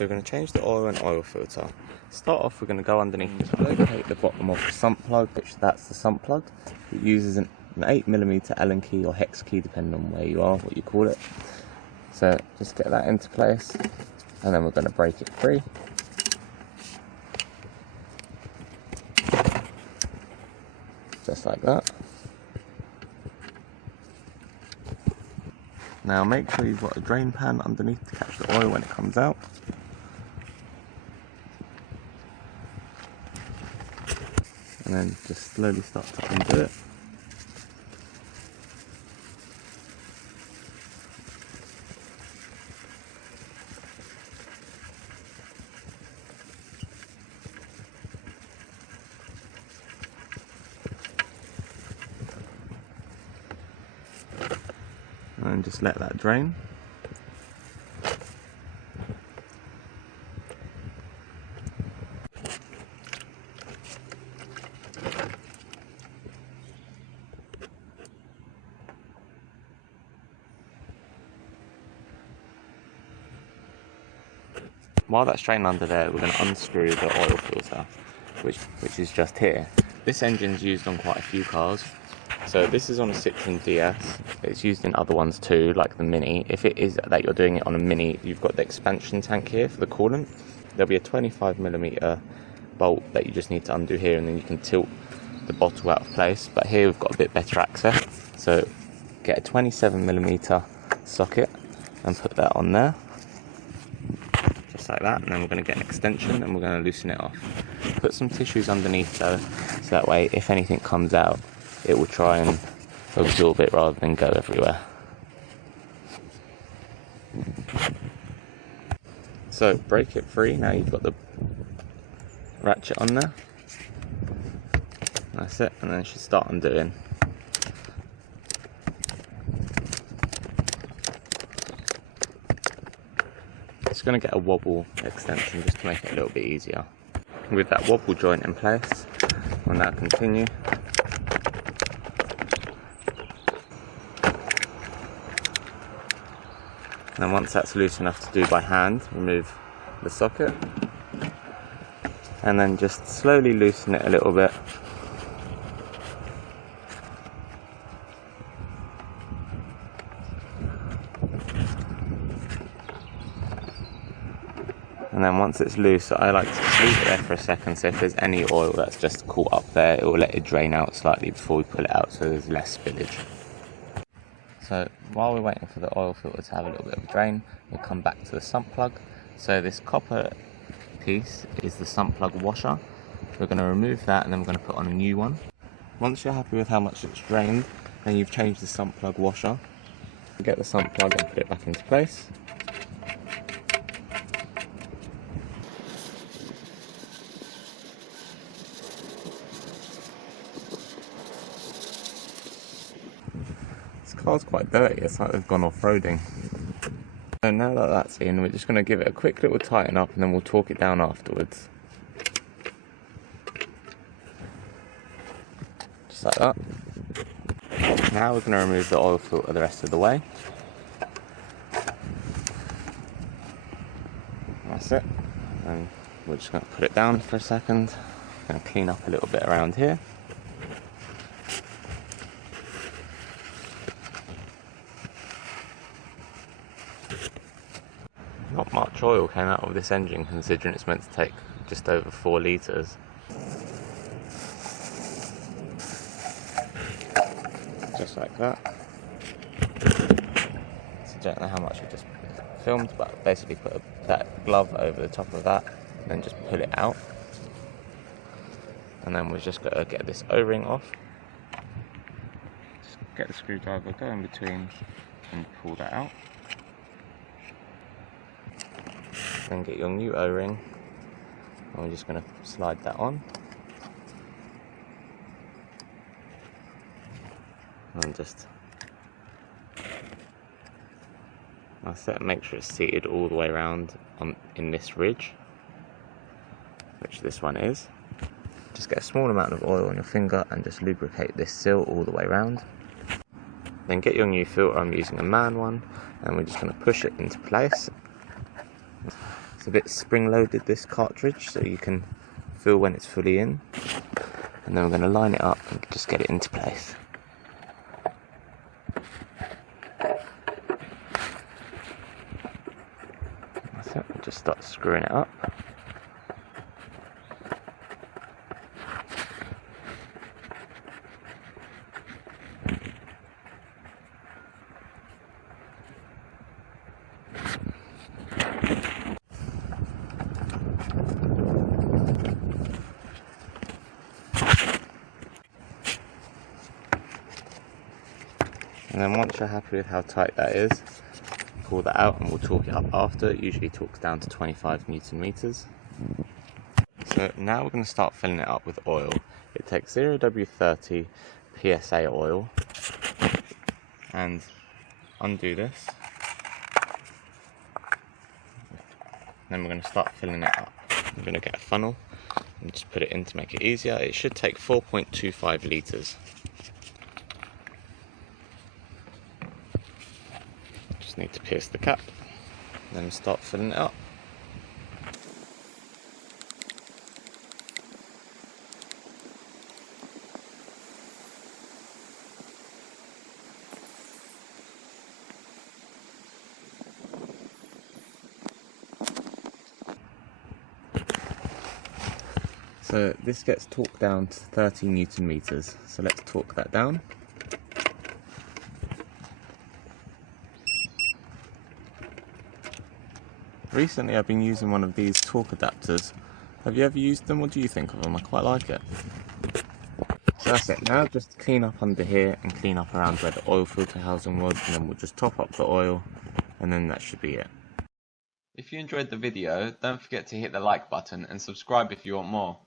So we're going to change the oil and oil filter. Start off, we're going to go underneath this, locate the bottom of the sump plug, which that's the sump plug. It uses an 8mm Allen key or hex key, depending on where you are, what you call it. So just get that into place, and then we're going to break it free. Just like that. Now make sure you've got a drain pan underneath to catch the oil when it comes out. And then just slowly start to undo it. And just let that drain. While that's draining under there, we're going to unscrew the oil filter, which is just here. This engine's used on quite a few cars. So this is on a Citroen DS. It's used in other ones too, like the Mini. If it is that you're doing it on a Mini, you've got the expansion tank here for the coolant. There'll be a 25mm bolt that you just need to undo here, and then you can tilt the bottle out of place. But here we've got a bit better access. So get a 27mm socket and put that on there. Just like that, and then we're going to get an extension and we're going to loosen it off. Put some tissues underneath though, so that way if anything comes out, it will try and absorb it rather than go everywhere. So break it free. Now you've got the ratchet on there. That's it, and then it should start undoing. It's going to get a wobble extension just to make it a little bit easier. With that wobble joint in place, we'll now continue. And once that's loose enough to do by hand, remove the socket and then just slowly loosen it a little bit. And then once it's loose, I like to just leave it there for a second, so if there's any oil that's just caught up there, it will let it drain out slightly before we pull it out, so there's less spillage. So while we're waiting for the oil filter to have a little bit of a drain, we'll come back to the sump plug. So this copper piece is the sump plug washer. We're going to remove that and then we're going to put on a new one. Once you're happy with how much it's drained, then you've changed the sump plug washer. Get the sump plug and put it back into place. This car's quite dirty, it's like they've gone off-roading. So now that that's in, we're just going to give it a quick little tighten up and then we'll torque it down afterwards. Just like that. Now we're going to remove the oil filter the rest of the way. That's it. And we're just going to put it down for a second. Going to clean up a little bit around here. Not much oil came out of this engine considering it's meant to take just over 4 litres. Just like that. So I don't know how much I just filmed, but basically put that glove over the top of that and then just pull it out. And then we're just going to get this O-ring off. Just get the screwdriver, go in between and pull that out. Then get your new O-ring, and we're just going to slide that on. And just that's it, make sure it's seated all the way around in this ridge, which this one is. Just get a small amount of oil on your finger and just lubricate this seal all the way around. Then get your new filter, I'm using a MAN one, and we're just going to push it into place. It's a bit spring loaded, this cartridge, so you can feel when it's fully in. And then we're going to line it up and just get it into place. That's it, we'll just start screwing it up. And then once you're happy with how tight that is, pull that out and we'll torque it up after. It usually torques down to 25 Newton meters. So now we're going to start filling it up with oil. It takes 0W30 PSA oil, and undo this. Then we're going to start filling it up. I'm going to get a funnel and just put it in to make it easier. It should take 4.25 litres. Just need to pierce the cap, then start filling it up. So this gets torqued down to 30 Newton meters. So let's torque that down. Recently I've been using one of these torque adapters. Have you ever used them? What do you think of them? I quite like it. So that's it. Now just clean up under here and clean up around where the oil filter housing was, and then we'll just top up the oil, and then that should be it. If you enjoyed the video, don't forget to hit the like button and subscribe if you want more.